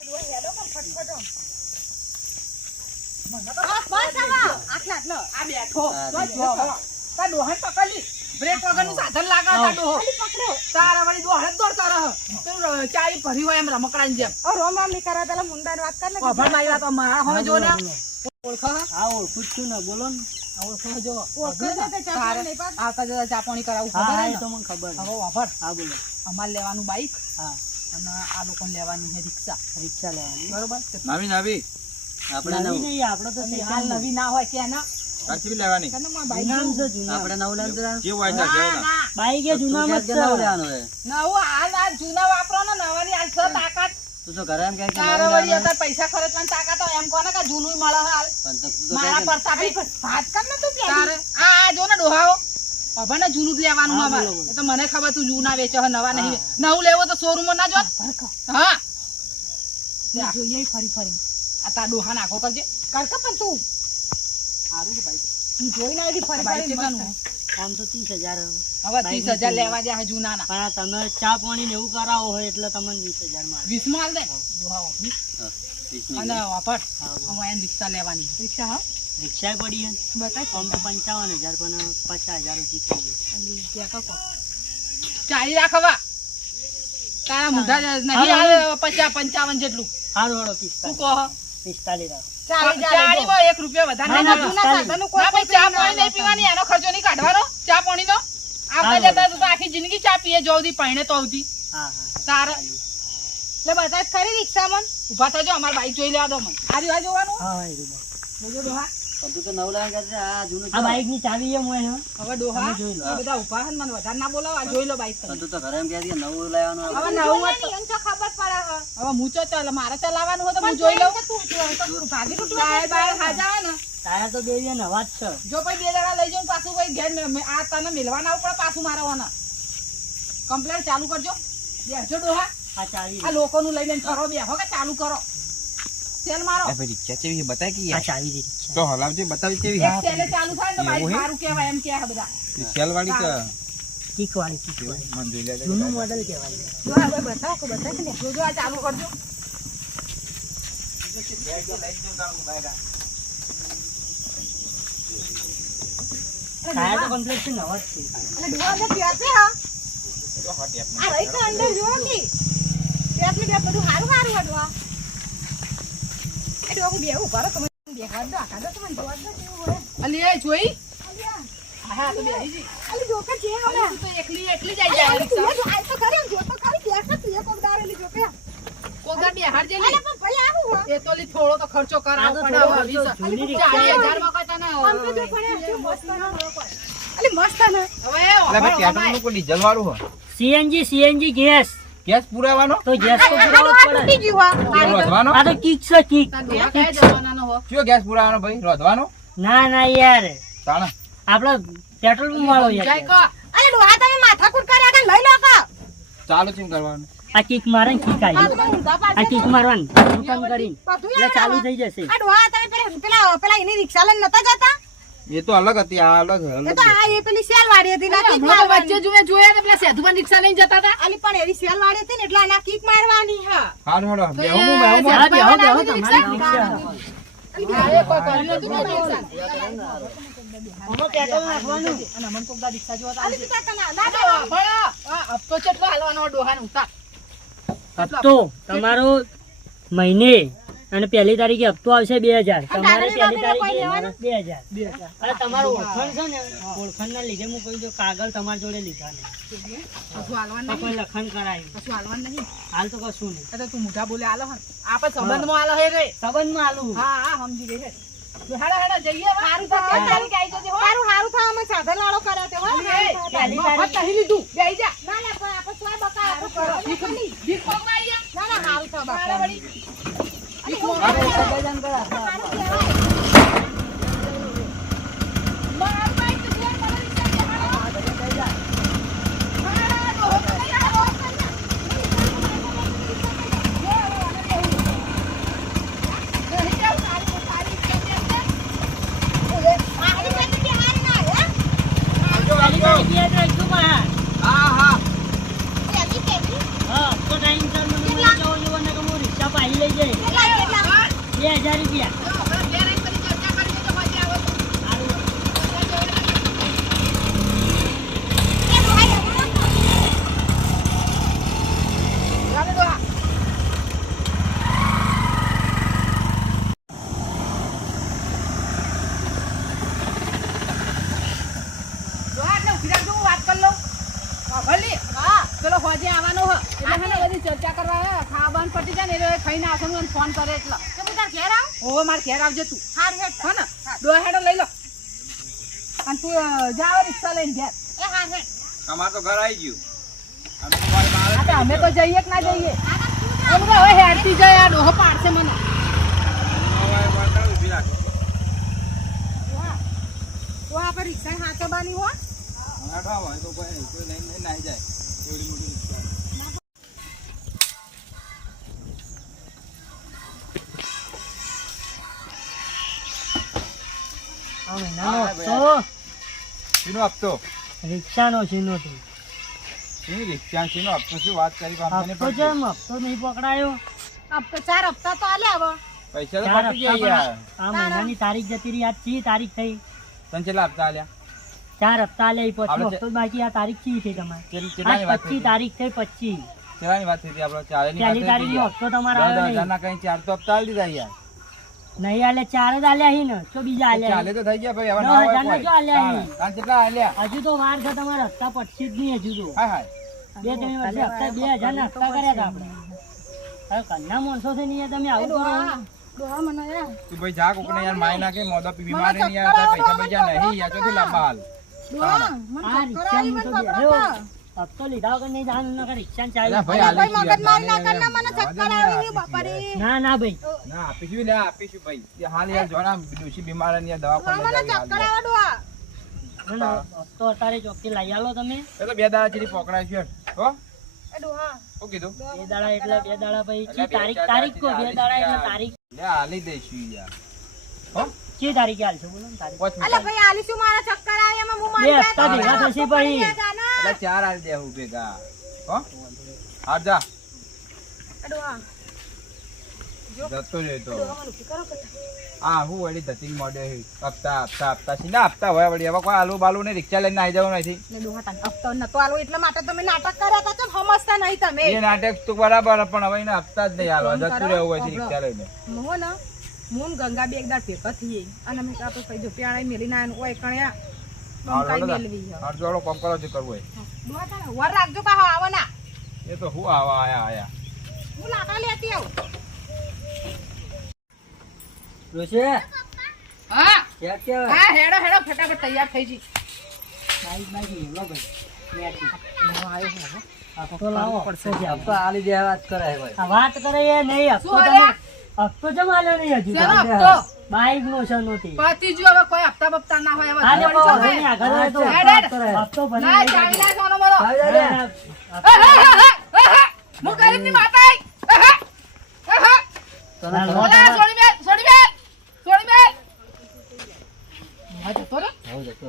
પેલું મારી વાત તો મારા જો ને ઓળખો ને? હા ઓળખું જ છું ને બોલો ને ઓળખો જો આવતા જતા ચા પાણી ખબર? તો મને ખબર. હવે વાપર હા બોલો અમારે લેવાનું બાઈક હા અને આ લોકોને લેવાની છે રિક્ષા. રિક્ષા લેવાની? બરોબર? નવી નવી. આપણે નવી નહીં આપણે તો હાલ નવી ના હોય કે ના સાચી લેવાની? તને મારે બાઈક જૂનામ છે જૂના આપણે નવું લેવાનું કેવું હોય ના, બાઈક એ જૂનામાં જ છે? નવું હાલ આ જૂના વાપરો ને નવાની હાલ છે તાકાત. તું તો ઘરે એમ કહે કે તારે વળી અત્યારે પૈસા ખર્ચવાની તાકાત હોય એમ કોને કે જૂનું મળે હાલ. મારા પ્રતાપે વાત કર ને તું તારે? આ હવે ને જૂનું જ લેવાનું અમારે. એ તો મને ખબર તું જૂના વેચે નવા નહીં નવું લેવો તો શોરૂમ ના જો હા જોઈએ ફરી ફરી. આ તાર ડોહા નાખો કરજે. કરક પણ તું. સારું છે ભાઈ. તું જોઈ આવી ફરી ફરી આમ તો ત્રીસ હજાર. હવે ત્રીસ હજાર લેવા જાય જૂના ના પણ તમે ચા પાણી ને એવું કરાવો હોય એટલે તમને વીસ હજારમાં વીસમાં હાલ દે ડોહા અને વાપર. હવે રિક્ષા લેવાની. રિક્ષા હા? રિક્ષા પડી હે? બતા આમ તો પંચાવન હજાર પણ પચાસ હજાર ઓછી થઈ ગઈ. ચાલી રાખવા તારા મોઢા નહીં હાલે. પચાસ પંચાવન જેટલું. હળો શું પિસ્તાલીસ. કહો? પિસ્તાલીસ રાખો. ચાળીમાં એક રૂપિયા વધારે ના, નહીં ના, લેવાનો. પિસ્તાલીસ. ના, ભાઈ, ચા પાણી નહીં પીવાની એનો ખર્ચો નહીં કાઢવાનો. ચા પાણીનો? આવતા હા, જતા તો આખી જિંદગી ચા પીએ જો સુધી પહેણે તો આવતી. હા હા એટલે બધા ખરી રિક્ષા મન ઊભા થજો અમારે બાઈક જોઈ લેવા દો મને. આ જોવાનું? હા. રીતે. જોજો ડોહા આ બાઈકની ચાવી એ મોય હવે ડોહા જોઈ લો. બધા ઊભા છે મને વધારે ના બોલાવો જોઈ લો બાઈક તમે. તો ઘરે એમ કહે છે નવું લેવાનું હવે નવું હોત તો- હવે. હું ચો ચાલે મારે ચલાવવાનું હોય તો હું જોઈ લઉં. સાહેબ આ હાજા ને. ટાયર તો બે બે નવા જ છે. જો ભાઈ બે જણા લઈ જાઉં ને પાછું ભાઈ ઘેર આ તને મિલવાના ઉપર પાછું મારવાના કમ્પ્લેટ ચાલુ કરજો. બેસજો ડોહા. આ ચાવી આ લોકોનું લઈને ફરો બેહો કે ચાલુ કરો. સેલ મારો. એ ભાઈ રિક્ષા કેવી બતાય કે યાર? ચાવી રિક્ષા તો હલાવજે બતાવી કેવી હા સેલ ચાલુ થાય ને તો ભાઈ એવું કહેવાય એમ કે આ બધા. સેલ વાળી કે? કિક વાળી કિક વાળી મન જોઈ લે જૂનું મોડેલ કહેવાય. જો આ ભાઈ બતાવો કે બતાવો કે જો જો આ ચાલુ કરજો. ટાયર તો કમ્પ્લીટ છે નવા જ છે. અલી એ જોઈ હા? તો બેહી જી અલી તું તો એકલી એકલી જઈ જાય રિક્ષા કોગા બિહાર જે લી. એ તો લી થોડો તો ખર્ચો કરાવો પડે ડીઝલ વાળું સીએનજી સીએનજી ગેસ. ગેસ પુરાવાનો? તો ગેસ તો પુરાવો પડે. રોધવાનો? આ તો કીક છે કીક. ડોહા કયા ગેસ પુરાવાનો ભાઈ? રોધવાનો? ના ના યાર. તાણા. આપડે પેટ્રોલ પંપ વાળો જાય લો કો. ચાલો ચીમ કરવાનું? આ કીક મારે કીક આવી. આ કીક મારવાનું. દુકાન કરીને. એટલે ચાલુ થઈ જશે. એ તો અલગ હતી આ અલગ અલગ ના હમણાં તો વચ્ચે જુએ જોયા ને પેલા સેતુભાઈ રિક્ષા લઈને જતા હતા અલી પણ એની સેલ વાળી હતી ને એટલે આના બેહો, મારવાની સેતુભાઈ તમારી રિક્ષા. રિક્ષા. હા, એ કોઈ કર્યું નતું કોઈ રિક્ષા. કોક તો. આ. આ તમારો મહિને અને પહેલી તારીખે હપ્તો આવશે બે હજાર. તમારે પહેલી તારીખે બે હજાર. બે તમારું ઓળખાણ છે ને? ઓળખાણ ના લીધે હું કોઈ કાગળ તમારી જોડે લીધા નહીં. કશું હાલવાનું તો નહીં. કોઈ લખણ કરાયું. કશું હાલવાનું નહીં. હાલ તો કશું નહીં. તું મોઢા બોલે હાલો આપણે સંબંધમાં હાલો હે રે. સંબંધમાં આલું હા હા સમજી ગઈ હે. જો હેડા હેડા જઈએ હવે. તેર તારીખે આઈ જજે, હો. પહેલી મફત તારીખે નહીં. લીધું. કરો. ભીખ- ભીખ માંગવા આઈ ગયા. મારા વળી. ભીખ માંગવા. માર બાઈક તો છે, મને રિક્ષા છે, હાલો. હા, ડોહો તો નહીં હાલો. નહીં જાઉં, તારી- તારી રિક્ષા છે. આવજો, આવજો. બે હજાર એકસો માં. હા હા હા, તો ટાઈમ સર મને મળી જવો જોઈએ ને કે હું રિક્ષા પાડી થઈ જાય બે હજાર રૂપિયા હમણાં ઘેર આવીને બધી ચર્ચા કરી લેજો, પછી આવો તો. રામે ડોહા. ડોહા, એટલે ઊભી રાખજો, હું વાત કરી લઉં. હા, ભલી. પેલો હોજે આવવાનો હ. એટલે હે ને બધી ચર્ચા કરવા હે. ખાવા બાવાનું પતી જાય ને એટલે ખાઈને આવશે ને ફોન કરે એટલે ઓહો મારે ઘેર આવજે તું. હો ને? ડોહેડો લઈ લો. અને તું જાવ રિક્ષા લઈને ઘેર. તમારે તો ઘર આવી ગયું. અમે તો જઈએ કે ના જઈએ? અમને તો હવે હેડતી જાય આ ડોહો પાડશે મને. રિક્ષા હાથે બાની હોય તો લઈને નાહી જાય. એવડી મોટી આ મહિનાનો હપ્તો શીનો હપ્તો રિક્ષાનો શીનો હતો શી રિક્ષા શીનો હપ્તો શું વાત કરી પણ અમને હપ્તો પડતી. જેમ હપ્તો નહીં પકડાયો પૈસા તો ચાર હપ્તા ગયા આ મહિનાની તારીખ જતી રહી આજ ચી તારીખ થઈ? તને કેટલા હપ્તા આલ્યા? ચાર હપ્તા પછી હપ્તો બાકી આ તારીખ ચી થઈ તમારે? પચીસ તારીખ થઈ પચીસ. કેટલાની વાત થઈ હતી? આપણે ચારેની તારીખ નો હપ્તો તમારે કઈ ચાર તો હપ્તા આલી દીધા યાર. નહીં આલે ચાર જ આલ્યા હી ને. તો બીજા આલ્યા ચાલે તો થઈ ગયા ભાઈ હવે ના હોય કોઈ. જો આલ્યા હી કાલ કેટલા આલ્યા હજુ તો વાર છે તમારે હપ્તા પચીસ જ નહીં હજુ તો. હા હા બે ત્રણ વર્ષે હપ્તા બે હજાર ના હપ્તા કર્યા હતા આપણે. હવે કન્યા માણસો છે નહીં તમે આવું કરો. તું ભાઈ જા કોકને યાર માય ના કે મોદા પી બીમાર નહીં યાર પૈસા પૈસા નહીં યાર ચોથી લાંબા હાલ. મને રિક્ષાનું તો બેહ્યો. હપ્તો લીધા વગર નહીં જવાનું નકર ચાવી. અલા ભાઈ ના ના ભાઈ. ના આપીશું આપીશું ભાઈ. હાલ યાર ડોશી બીમાર અત્યારે લઈ આલો તમે. બે દાડા ચીડી પકડાય છે હો? કીધું? બે દાડા એટલે બે દાડા પછી તારીખ તારીખ કો બે તારીખ દાડા એટલે તારીખ. લે હાલી દઈશું યાર. હો? ચી તારીખે હાલશો બોલો ને તારીખ. પાંચ મિનિટ બે હપ્તા ભેગા થશે પછી એટલે ચાર હાલ દેવું ભેગા. હો? હાર જા. જતો રહ્યો તો હા હું વળી ધતિંગ મોડે હપ્તા હપ્તા હપ્તા. સીધા હપ્તા હોય વળી? હવે કોઈ આલુ બાલુ ને રિક્ષા લઈને આવી જવાનું નથી એ નાટક તો બરાબર પણ હવે એને હપ્તા જ નહીં હાલો જતું રહેવું હોય છે રિક્ષા લઈને. ગંગા બે એકદા ભેગા થઈએ. અને અમે કાં તો પછી જો પ્યાળા મેલી ના ઓય કણ્યા. હાલો, બંકાઈ હાલો. મેલવી હે. હાર જોડો કોમ કરો જે કરવું ડોહા વર રાખજો કા આવો ના. એ તો હું આવા આયા આયા. હું લાકડા લેતી આવું. રોશે? હા. ક્યાં ક્યાં હા હેડો હેડો ફટાફટ તૈયાર થઈ જી. બાઈક બાઈક લો ભાઈ. આવ્યો હપ્તો લાવો. પડશે. જ તો આલી દે વાત કરે ભાઈ વાત કરે એ નહીં. હપ્તો તમે? હપ્તો જમા આલ્યો નહીં હજુ હપ્તો. બાઈક નો છે નોતી પતિ જો હવે કોઈ હપ્તા બપ્તા ના હોય હવે વાંધો હોય. આગળ હોય તો હપ્તો ભરી ના ચાવી જાજો. નાખવાનો મારો. મુ દે. ના, ના, હે, હે, હે, હે, હે, હે. હું માતા. હે, હે, હે, હે. ના, ઓલા, છોડી મેલ, છોડી મેલ, છોડી મેલ. ડોહા જતો રે? હવે જતો.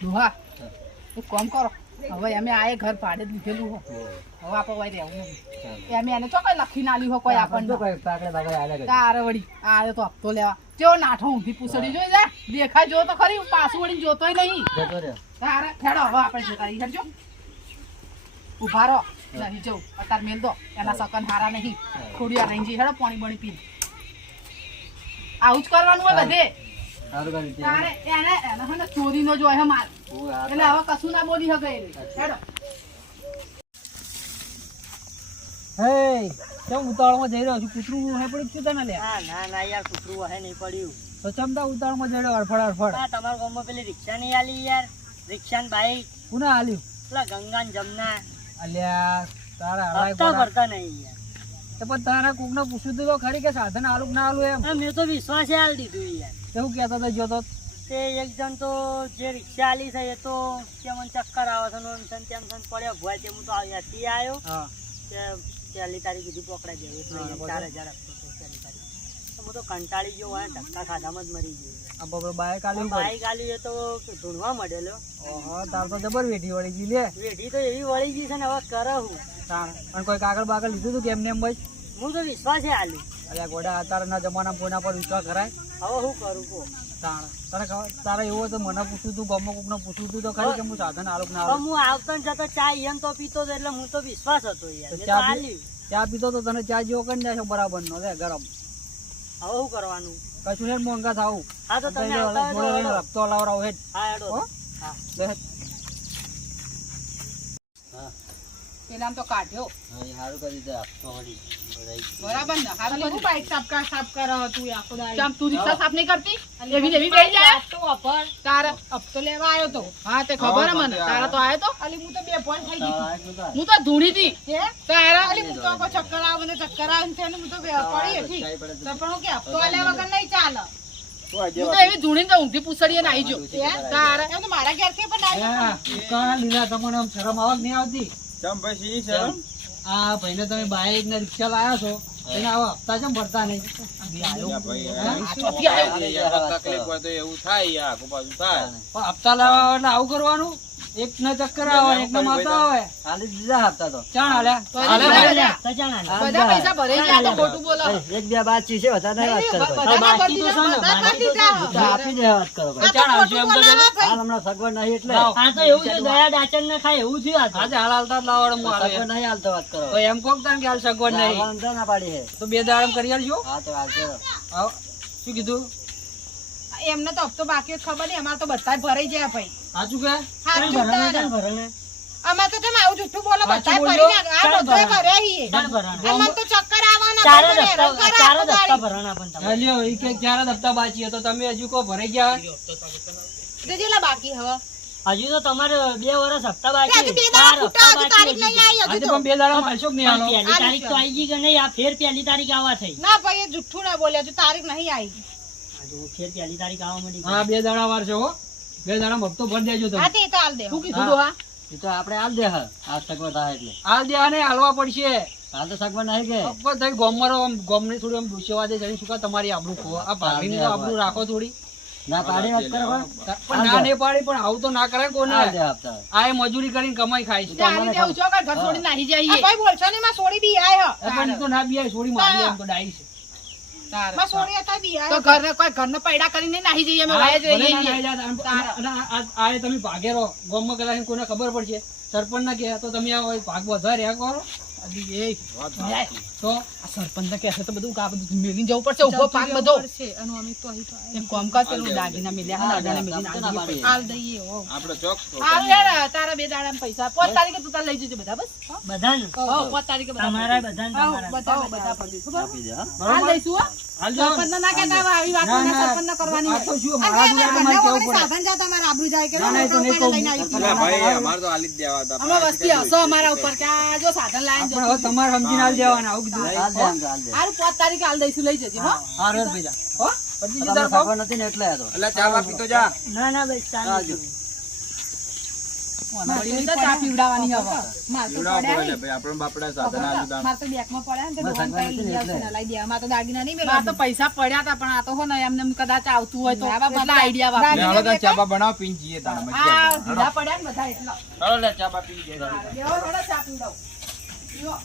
ડોહા, એક કામ કરો હવે અમે આ ઘર ભાડે જ લીધેલું હો. હવે આપણે રહેવું નહીં અમે એને ચોકઈ લખી ના લ્યું હો કોઈ આપણને. તારે વળી આ તો હપ્તો લેવા. કેવો નાઠો ઊંધી પૂછડી જોઈ જા દેખાય જો તો ખરી પાછું વળી જોતોય નહીં. તારે ખેડો હવે આપણે જોતા રહી ઊભા રહો. નહીં જવું. અત્યારે મેલ દો. એના સકન હારા નહીં. ખોડિયા રહી જઈ હેડો પાણી બણી પી આવું જ કરવાનું હોય બધે. તારે એને એને ચોરીનો જો હે માર એટલે હવે કશું ના બોલી શકે હેડો. હે, કેમ ઉતાવળમાં જઈ રહ્યો છું? કૂતરું હે પડ્યું છું તને લે ના ના ના યાર કૂતરું હે નહીં પડ્યું. તો ચમતા ઉતાવળમાં જઈ રહ્યો? અડફડ અડફડ આ તમારા ગામમાં પેલી રિક્ષા નહીં આલી યાર. રિક્ષા ને બાઈક. કોને આલ્યું? પેલા ગંગા ને જમના અલ્યા તારા હપ્તા. ભરતા નહીં યાર. તો પણ તારા કોકને પૂછ્યું તું તો ખરી કે સાધન આલું કે ના આલું એમ? મેં તો વિશ્વાસે આલી દીધું યાર. એવું કહેતો હતો જોતો તે એક જણ તો જે રિક્ષા આલી છે એ તો કે મને ચક્કર આવે છે ને છે તેમ છે પડ્યો. ભોય તે હું તો અહીંયાથી આવ્યો. કે પહેલી તારીખ સુધી પકડાઈ દેવું એટલે ચાર હજાર આપતો હતો પહેલી તારીખ. હું તો કંટાળી ગયો હોય ધક્કા ખાધામાં જ મરી ગયો. આ બાઈક આલી એ તો ધૂણવા મળેલો ઓહો તાર તો જબર વેઠી વળી ગઈ લે. તો એવી વળી ગઈ છે ને હવે કરે હું અને કોઈ કાગળ બાગળ લીધું તું કે એમને એમ ભાઈ? હું તો વિશ્વાસ છે આલી. અલ્યા ગોડા અત્યારના જમાના કોઈના પર વિશ્વાસ કરાય? હવે શું કરું કહો. તાણ. તને તારે એવું તો મને પૂછ્યું તું ગામમાં કોકને પૂછ્યું તું તો ખરી કે હું સાધન આલોક ના હું આવતો ને જતો ચા એમ તો પીતો હતો એટલે હું તો વિશ્વાસ હતો યાર. તો મેં તો ચા પી- આલ્યું. ચા પીતો તો તને ચા જેવો કરી દેશો બરાબર નો રે ગરમ. હવે શું કરવાનું? કશું ને મોંઘા થાવું? હા તો તમે જોડે આવતા હોય તો લઈને હેડો. રફતો લાવડાવો હેડ. હા હેડો. સારું હા. દે હેડ. પેલા તો કાઢ્યો. બરાબર ને? હારું બધું. બાઈક સાફ કર સાફ કર તું આખો દાડી ચમ તું રિક્ષા સાફ નહીં કરતી? એવી એવી બેહી જાય? તારા હપ્તો લેવા આવ્યો તો. હા તે ખબર મને? તારા તો આવ્યો તો? અલી હું તો બે પોઈન્ટ થઈ ગઈ હું તો ધૂણી હતી. તારા અલી હું તો ચક્કર આવે ને ચક્કર આવે ને તેને હું તો બે પડી હતી. પણ હું કે હપ્તો આલ્યા વગર નહીં ચાલે. હું તો એવી ધૂણી તો પૂછડીએ નાઈ જો તારા મારા પણ લીલા તમને શરમ આવક નહીં આવતી? આ ભાઈને તમે બાઈક ને રિક્ષા લાયા છો એને આવા હપ્તા કેમ ભરતા નહીં? હપ્તા લાવવા એટલે આવું કરવાનું? એક ને ચક્કર આવે એક ને માતા આવે. ખાલી દીધા તો હાલે બધા- ભાઈ. તો ચાલ આલે. બધા પૈસા ભરે ગયા ખોટું બોલો. એક બે બાદ છે વધારે નહીં વાત કરો બાકી તો છે છે. આપી દે વાત કરો ચાણ આવશે એમ તો હાલ હમણાં સગવડ નહીં એટલે. આ તો એવું છે દયા દાચન ને ખાય એવું થયું આ આજે હાલ હાલતા લાવડ મો આવે. સગવડ નહીં હાલતો વાત કરો. તો એમ કોક તાન કે હાલ સગવડ નહીં. ના પાડી હે. તો બે દાડમ કરી આલજો. હા તો આવજો આવો. શું કીધું? એમને તો હપ્તો બાકી ખબર નહીં અમારે તો બધા ભરાઈ જાય ભાઈ. સાચું કે? સાચું. અમારે તો તમે આવું જૂઠું બોલો બધા ભરી. આ બધો. ભર્યા છીએ. ચાલ તો ચક્કર આવવાના ચારે દફતા ચારે દફતા ભરણા પણ તમે. લ્યો, ઈ કે ક્યારે દફતા બાકી તો તમે હજુ કો ભરાઈ ગયા તે જેટલા બાકી હવે. હજુ તો તમારે બે વર્ષ હપ્તા બાકી બે દાડા નહીં મારશો પહેલી તારીખ તો આવી ગઈ કે નહીં આ ફેર પહેલી તારીખ આવા થઈ. ના ભાઈ જુઠ્ઠું ના બોલ્યા હજુ તારીખ નહીં આવી. ફેર પહેલી તારીખ આવવા માંડી હા બે દાડા મારશો હો. બે દાડા હપ્તો ભરી દેજો તમે. હા તે તો હાલ દે શું કીધું ડોહા એ તો આપણે હાલ દે હા. આ સગવડ થાય એટલે. હાલ દે ને હાલવા પડશે. હાલ તો સગવડ નહીં કે? પણ તમે ગોમમાં આમ ગોમની થોડી આમ દુષ્યવા દે જણી શું તમારી આબરૂ ખો. આ ભાગીની તો આબરૂ રાખો થોડી. ના પાડી વાત કરો પણ. ના ને પાડી પણ આવું તો ના કરાય કોને? હાલ આ એ મજૂરી કરીને કમાઈ ખાય છે. તે દેવું છો કે ઘર છોડી નાહી જઈએ? ભાઈ બોલશો ને માં બી આય એ પણ તો ના બિયાય, છોડી મારી એમ તો ડાઈ છે. તો ઘર કોઈ ઘરને પૈડા કરીને નાહી જઈએ અમે વાય તમે ભાગે રહો. ગોમમાં કલાક કોને ખબર પડશે. સરપંચ ના કે તો તમે આ ભાગ વધારે રહ્યા કરો. એ. વાત. તો આ સરપંચ કહેશે તો બધું આ બધું મેલીને જવું પડશે ઊભો પાક બધો. એક કામ કર પેલું દાગીના મેલ્યા હોય ને મેલીને ના દઈએ હો. આપણે ચોક હાલ યાર તારા બે દાડા પૈસા. પાંચ તારીખે તું તાર લઈ જજો બધા બસ. બધાને? હો પાંચ તારીખે બધા તમારા બધાને તમારા. બધા બધા પડી ખબર આપી દે હા. હાલ દઈશું હાલ જાઓ. સરપંચ ના કહેતા આવી વાતો ના, ના. ના. સરપંચ ના કરવાની આ તો શું, મારા અને જોડે એના મારે ઘરના કેવું પડે. સાધન જાતા અમારે આબરૂ જાય કે ના, ના, તો નહીં લઈને આવી અલા ભાઈ અમારે તો આલી જ દેવા હતા. અમે વસ્તી હસો અમારા ઉપર કે આ જો સાધન તમારે સમજીને દેવાના આવું કીધું. હાલ પાંચ તારીખે દઈશું લઈ જજો હો. હા રોજ ભેજા હો? પછી તાર ભાવ નથી ને એટલે આ તો. એટલે ચા બા પીતો જા. ના ના બસ ચાલુ મારી તો ચા પીવડાવવાની હવે. મારે તો પીવડાવવા પડ્યા. પડે નહીં. લે ભાઈ પૈસા પડ્યા હતા પણ આ તો હો ને એમને એમ કદાચ આવતું હોય તો આઈડિયા લે, બનાવ પીને જઈએ પડ્યા ને બધા એટલા. હાલો લે ચા બા જઈએ ચા પીવડાવો. પીવો.